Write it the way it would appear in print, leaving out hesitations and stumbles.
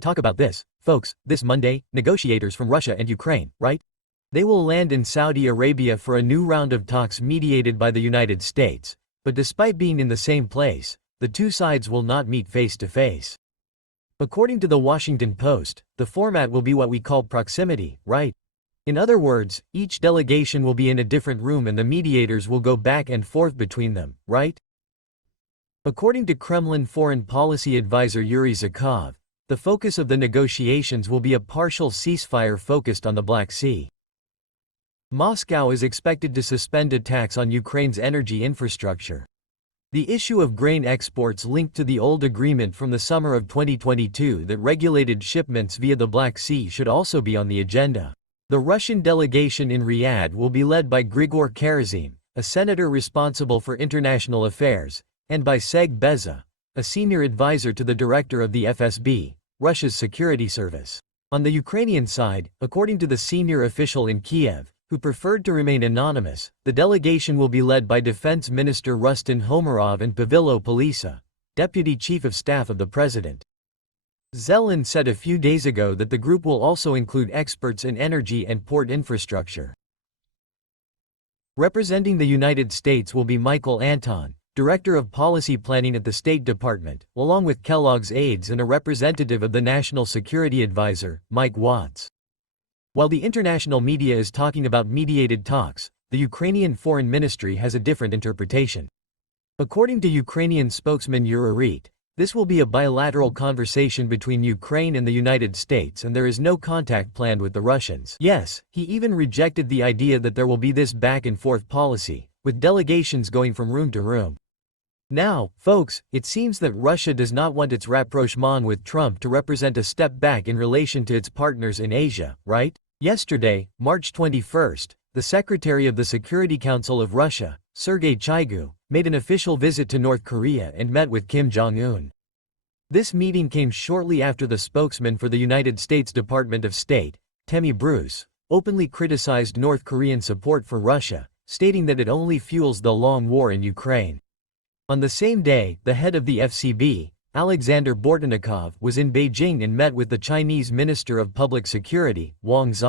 Talk about this, folks. This Monday, negotiators from Russia and Ukraine, right? They will land in Saudi Arabia for a new round of talks mediated by the United States, but despite being in the same place, the two sides will not meet face to face. According to the Washington Post, the format will be what we call proximity, right? In other words, each delegation will be in a different room and the mediators will go back and forth between them, right? According to Kremlin foreign policy advisor Yuri Zakov, the focus of the negotiations will be a partial ceasefire focused on the Black Sea. Moscow is expected to suspend attacks on Ukraine's energy infrastructure. The issue of grain exports linked to the old agreement from the summer of 2022 that regulated shipments via the Black Sea should also be on the agenda. The Russian delegation in Riyadh will be led by Grigor Karazin, a senator responsible for international affairs, and by Seg Beza, a senior advisor to the director of the FSB, Russia's security service. On the Ukrainian side, according to the senior official in Kiev, who preferred to remain anonymous, the delegation will be led by Defense Minister Rustin Homarov and Pavilo Polisa, Deputy Chief of Staff of the President. Zelensky said a few days ago that the group will also include experts in energy and port infrastructure. Representing the United States will be Michael Anton, Director of Policy Planning at the State Department, along with Kellogg's aides and a representative of the National Security Advisor, Mike Watts. While the international media is talking about mediated talks, the Ukrainian Foreign Ministry has a different interpretation. According to Ukrainian spokesman Yuri, this will be a bilateral conversation between Ukraine and the United States and there is no contact planned with the Russians. Yes, he even rejected the idea that there will be this back-and-forth policy, with delegations going from room to room. Now, folks, it seems that Russia does not want its rapprochement with Trump to represent a step back in relation to its partners in Asia, right? Yesterday, March 21st, the Secretary of the Security Council of Russia, Sergei Shoigu, made an official visit to North Korea and met with Kim Jong-un. This meeting came shortly after the spokesman for the United States Department of State, Tammy Bruce, openly criticized North Korean support for Russia, stating that it only fuels the long war in Ukraine. On the same day, the head of the FCB, Alexander Bortnikov, was in Beijing and met with the Chinese Minister of Public Security, Wang Zhang.